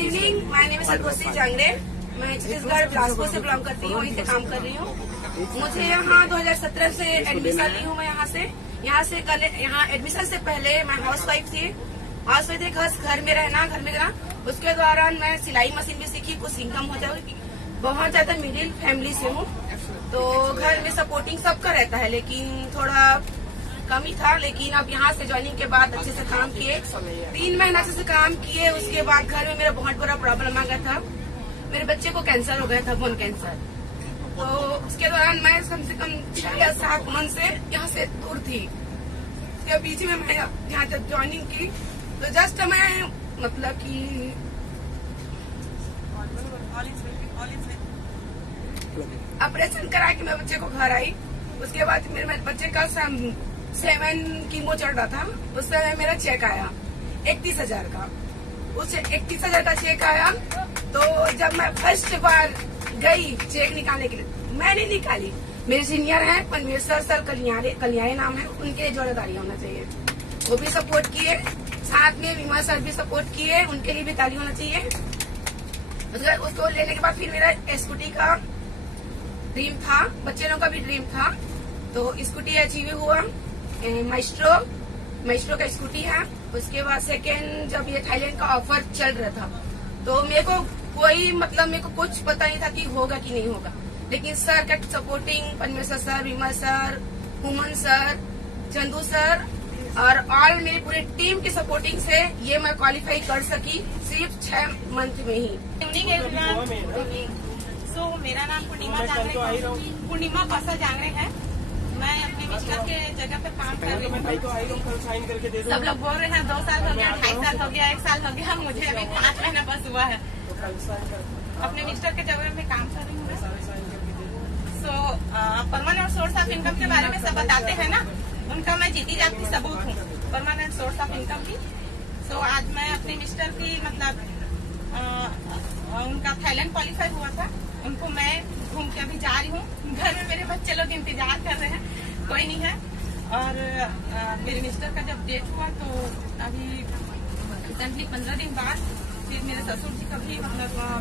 Evening, my name is Santoshi Jangde. मैं छत्तीसगढ़ बिलासपुर से belong करती हूँ, वहीं से काम कर रही हूँ। मुझे यहाँ 2017 से एडमिशन ली हूँ मैं यहाँ से कल यहाँ एडमिशन से पहले मैं हाउस वाइफ थी। घर में रहना। उसके दौरान मैं सिलाई मशीन भी सीखी, कुछ इनकम हो जाए। बहुत ज्यादा मिडिल फैमिली से हूँ, तो घर में सपोर्टिंग सबका रहता है, लेकिन थोड़ा कम ही था। लेकिन अब यहाँ से ज्वाइनिंग के बाद अच्छे से काम किए, 3 महीना अच्छे से काम किए। उसके बाद घर में मेरा बहुत बड़ा प्रॉब्लम आ गया था। मेरे बच्चे को कैंसर हो गया था, बोन कैंसर। तो उसके दौरान मैं कम से कम 6 या 7 मंथ से यहाँ से दूर थी। उसके बीच में मैं यहाँ जब ज्वाइनिंग की तो जस्ट मैं मतलब कि ऑपरेशन करा के मैं बच्चे को घर आई। उसके बाद मेरे बच्चे का 7 कीमो चल रहा था। उस समय मेरा चेक आया 31,000 का। उस 31,000 का चेक आया, तो जब मैं फर्स्ट बार गई चेक निकालने के लिए, मैंने निकाली। मेरे सीनियर हैं परमेश्वर सर कलियारे नाम है, उनके जोड़ेदारी होना चाहिए, वो भी सपोर्ट किए। साथ में विमा सर भी सपोर्ट किए, उनके लिए भी ताली होना चाहिए। उसको लेने के बाद फिर मेरा स्कूटी का ड्रीम था, बच्चे लोगों का भी ड्रीम था, तो स्कूटी अचीव हुआ। माइस्ट्रो का स्कूटी है। उसके बाद सेकेंड जब ये थाईलैंड का ऑफर चल रहा था, तो मेरे को मेरे को कुछ पता नहीं था कि होगा कि नहीं होगा, लेकिन सर का supporting, Parmeshwar sir, Vimal sir, Human sir, Chandu sir और ऑल मेरी पूरी टीम की सपोर्टिंग से ये मैं क्वालिफाई कर सकी सिर्फ 6 मंथ में ही। मेरा नाम पूर्णिमा पासा जांगड़े है। मैं अपने मिस्टर के जगह पे काम कर रही हूँ। सब लोग बोल रहे हैं 2 साल हो गया, 2.5 साल हो गया, 1 साल हो गया, मुझे अभी 5 महीना बस हुआ है। अपने मिस्टर के जगह पे काम कर रही हूँ। परमानेंट सोर्स ऑफ इनकम के बारे में सब बताते हैं ना, उनका मैं जीती जाती सबूत हूँ परमानेंट सोर्स ऑफ इनकम की। आज मैं अपने मिस्टर की उनका थाईलैंड क्वालिफाई हुआ था, उनको मैं घूम के अभी जा रही हूँ। घर में मेरे बच्चे लोग इंतजार कर रहे हैं, कोई नहीं है। और मेरे मिस्टर का जब डेट हुआ तो अभी रिसेंटली 15 दिन बाद फिर मेरे ससुर जी का भी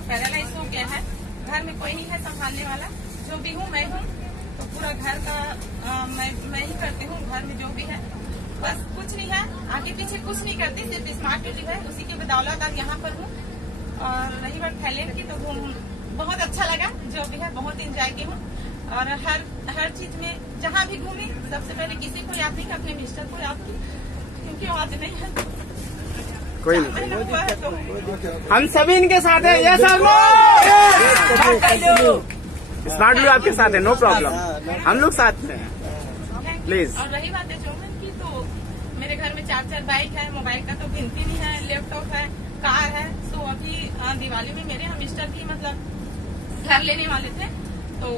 पैरालाइज हो गया है। घर में कोई नहीं है संभालने वाला, जो भी हूँ मैं हूँ, तो पूरा घर का मैं ही करती हूँ। घर में जो भी है बस कुछ नहीं है, आगे पीछे कुछ नहीं करती, सिर्फ स्मार्ट ड्यूटी है, उसी की बदौलत आज यहाँ पर हूँ। और रही बात थाईलैंड की, तो बहुत अच्छा लगा, जो भी है बहुत एंजॉय की हूँ। और हर चीज में जहाँ भी घूमी सबसे पहले किसी को याद नहीं, अपने मिस्टर को याद की, क्योंकि आज नहीं है। कोई नहीं, हम सभी इनके साथ हैं। ये सर स्मार्ट भी आपके साथ है, नो प्रॉब्लम, हम लोग साथ में हैं, प्लीज। और रही बात है जोमेन की, तो मेरे घर में 4 बाइक है, मोबाइल का तो गिनती नहीं है, लैपटॉप है, कार है। तो अभी दिवाली में मेरे मिस्टर की घर लेने वाले थे, तो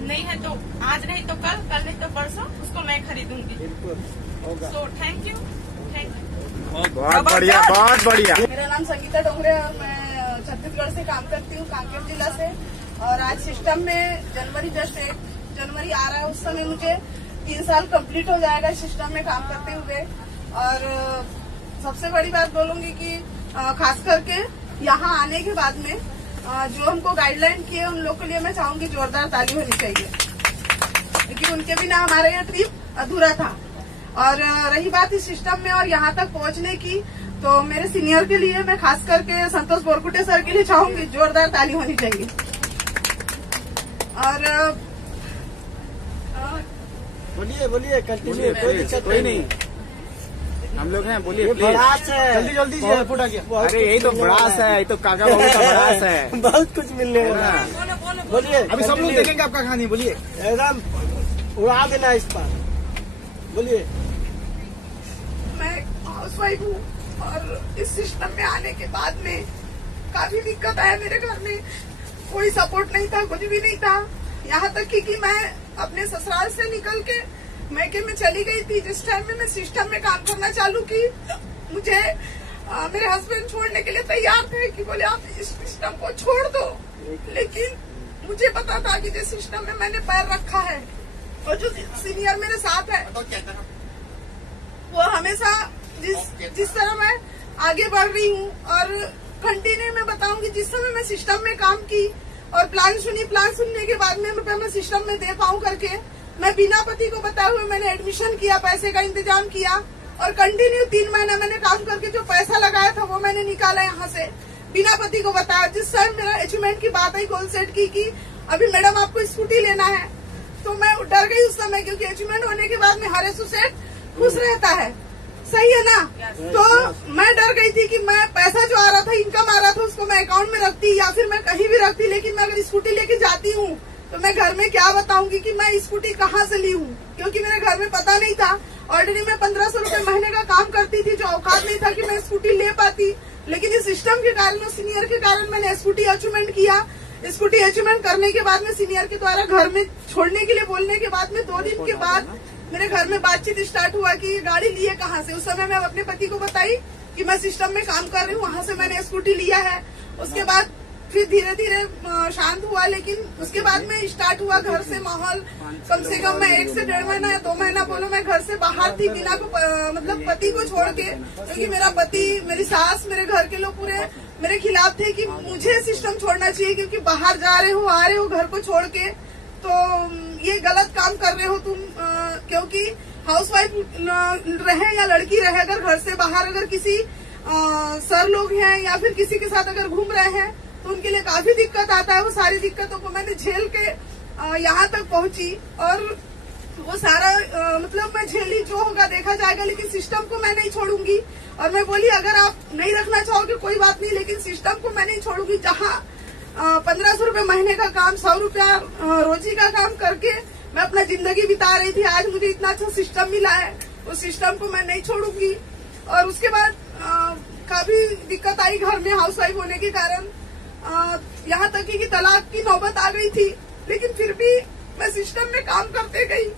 नहीं है तो आज नहीं तो कल नहीं तो परसों उसको मैं खरीदूंगी। So thank you. बहुत बढ़िया। मेरा नाम संगीता डोंगरे और मैं छत्तीसगढ़ से काम करती हूँ, कांकेर जिला से। और आज सिस्टम में जस्ट 1 जनवरी आ रहा है, उस समय मुझे 3 साल कंप्लीट हो जाएगा सिस्टम में काम करते हुए। और सबसे बड़ी बात बोलूंगी कि खास करके यहाँ आने के बाद में जो हमको गाइडलाइन किए उन लोग के लिए मैं चाहूंगी जोरदार ताली होनी चाहिए, क्योंकि उनके बिना हमारा यह ट्रिप अधूरा था। और रही बात इस सिस्टम में और यहाँ तक पहुँचने की, तो मेरे सीनियर के लिए मैं खास करके संतोष बोरकुटे सर के लिए चाहूंगी जोरदार ताली होनी चाहिए। और बोलिए कंटिन्यू, कोई दिक्कत कोई नहीं, हम लोग हैं, बोलिए जल्दी अरे यही तो बड़ास है, यही तो काका बाबू का बड़ास है, बहुत कुछ मिलने वाला। बोलिए, अभी सब लोग देखेंगे आपका कहानी, बोलिए एकदम उड़ा देना इस पर। बोलिए। मैं हाउस वाइफ हूँ और इस सिस्टम में आने के बाद में काफी दिक्कत आया। मेरे घर में कोई सपोर्ट नहीं था, कुछ भी नहीं था, यहाँ तक कि मैं अपने ससुराल से निकल के मैके में चली गई थी। जिस टाइम में मैं सिस्टम में काम करना चालू की, मुझे मेरे हस्बैंड छोड़ने के लिए तैयार थे कि बोले आप इस सिस्टम को छोड़ दो, लेकिन मुझे पता था कि जिस सिस्टम में मैंने पैर रखा है और जो सीनियर मेरे साथ है, वो हमेशा जिस तरह मैं आगे बढ़ रही हूँ और कंटिन्यू मैं बताऊंगी, जिस समय मैं सिस्टम में काम की और प्लान सुनने के बाद में मैं सिस्टम में दे पाऊं करके मैं बिना पति को बताए हुए मैंने एडमिशन किया, पैसे का इंतजाम किया और कंटिन्यू 3 महीना मैंने काम करके जो पैसा लगाया था वो मैंने निकाला यहाँ से बिना पति को बताया। जिस समय मेरा अचीवमेंट की बात आई गोल सेट की अभी मैडम आपको स्कूटी लेना है, तो मैं डर गई उस समय, क्योंकि अचीवमेंट होने के बाद में हर एसोसिएट खुश रहता है, सही है ना। तो मैं डर गई थी कि मैं पैसा जो आ रहा था, इनकम आ रहा था, उसको मैं अकाउंट में रखती या फिर मैं कहीं भी रखती, लेकिन मैं अगर स्कूटी लेके जाती हूँ तो मैं घर में क्या बताऊंगी कि मैं स्कूटी कहाँ से ली हूँ, क्योंकि मेरे घर में पता नहीं था। ऑलरेडी मैं 1500 रुपए महीने का काम करती थी, जो औकात नहीं था कि मैं स्कूटी ले पाती, लेकिन इस सिस्टम के कारण और सीनियर के कारण मैंने स्कूटी अचीवमेंट किया। स्कूटी अचीवमेंट करने के बाद में सीनियर के द्वारा घर में छोड़ने के लिए बोलने के बाद में 2 दिन के बाद मेरे घर में बातचीत स्टार्ट हुआ कि गाड़ी लिए कहाँ से। उस समय मैं अपने पति को बताई कि मैं सिस्टम में काम कर रही हूँ, वहाँ से मैंने स्कूटी लिया है। उसके बाद फिर धीरे धीरे शांत हुआ, लेकिन उसके बाद में स्टार्ट हुआ घर से माहौल। कम से कम मैं 1 से 1.5 महीना या 2 महीना बोलो मैं घर से बाहर थी, बिना को मतलब पति को छोड़ के, क्योंकि मेरा पति, मेरी सास, मेरे घर के लोग पूरे मेरे खिलाफ थे कि मुझे सिस्टम छोड़ना चाहिए, क्योंकि बाहर जा रहे हो, आ रहे हो घर को छोड़ के, तो ये गलत काम कर रहे हो तुम। क्योंकि हाउसवाइफ रहे या लड़की रहे, अगर घर से बाहर अगर किसी सर लोग हैं या फिर किसी के साथ अगर घूम रहे हैं तो उनके लिए काफी दिक्कत आता है। वो सारी दिक्कतों को मैंने झेल के यहाँ तक पहुंची और वो सारा मतलब मैं झेली, जो होगा देखा जाएगा, लेकिन सिस्टम को मैं नहीं छोड़ूंगी। और मैं बोली अगर आप नहीं रखना चाहोगे कोई बात नहीं, लेकिन सिस्टम को मैं नहीं छोड़ूंगी। जहाँ 1500 रुपए महीने का काम, 100 रुपया रोजी का काम करके मैं अपना जिंदगी बिता रही थी, आज मुझे इतना अच्छा सिस्टम मिला है, उस सिस्टम को मैं नहीं छोड़ूंगी। और उसके बाद काफी दिक्कत आई घर में हाउसवाइफ होने के कारण, यहाँ तक कि तलाक की नौबत आ गई थी, लेकिन फिर भी मैं सिस्टम में काम करते गई।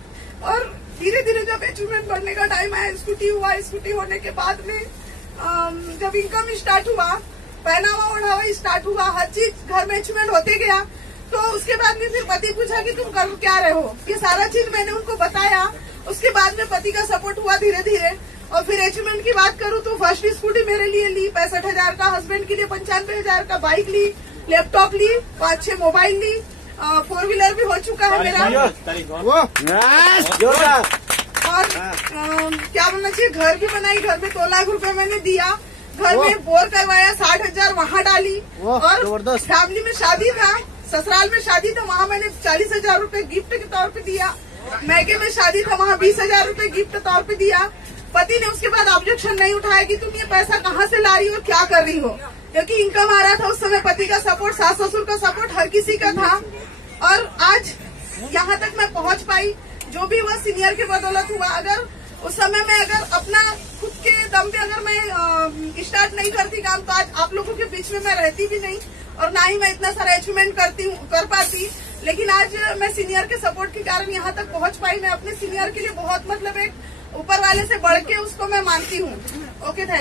और धीरे धीरे जब अचीवमेंट बढ़ने का टाइम आया, स्कूटी हुआ, स्कूटी होने के बाद में जब इनकम स्टार्ट हुआ, पहनावा ओढ़ावा स्टार्ट हुआ, हर चीज घर में अचीवमेंट होते गया, तो उसके बाद में फिर पति पूछा कि तुम कर क्या रहे हो, ये सारा चीज मैंने उनको बताया। उसके बाद में पति का सपोर्ट हुआ धीरे धीरे। और फिर अचीवमेंट की बात करूँ तो फर्स्ट स्कूटी मेरे लिए ली 65,000 का, हस्बैंड के लिए 95,000 का बाइक ली, लैपटॉप ली, 5-6 मोबाइल ली, 4 व्हीलर भी हो चुका है मेरा। और क्या बोलना चाहिए, घर भी बनाई, घर में 2 लाख रुपए मैंने दिया, घर में बोर करवाया, 60,000 वहाँ डाली। और फैमिली में शादी था, ससुराल में शादी था, वहाँ मैंने 40,000 रुपए गिफ्ट के तौर पे दिया। मैके में शादी था, वहाँ 20,000 रुपए गिफ्ट तौर पे दिया। पति ने उसके बाद ऑब्जेक्शन नहीं उठाया कि तुम ये पैसा कहाँ से ला रही हो, क्या कर रही हो, क्योंकि इनकम आ रहा था उस समय। पति का सपोर्ट, सास ससुर का सपोर्ट हर किसी का था। और आज यहाँ तक मैं पहुँच पाई, जो भी हुआ सीनियर के बदौलत हुआ। अगर उस समय में अगर अपना खुद के दम पे अगर मैं स्टार्ट नहीं करती काम, तो आज आप लोगों के बीच में मैं रहती भी नहीं और ना ही मैं इतना सारा अचीवमेंट कर पाती। लेकिन आज मैं सीनियर के सपोर्ट के कारण यहाँ तक पहुँच पाई। मैं अपने सीनियर के लिए बहुत मतलब एक ऊपर वाले से बढ़ के उसको मैं मानती हूँ। Okay, thank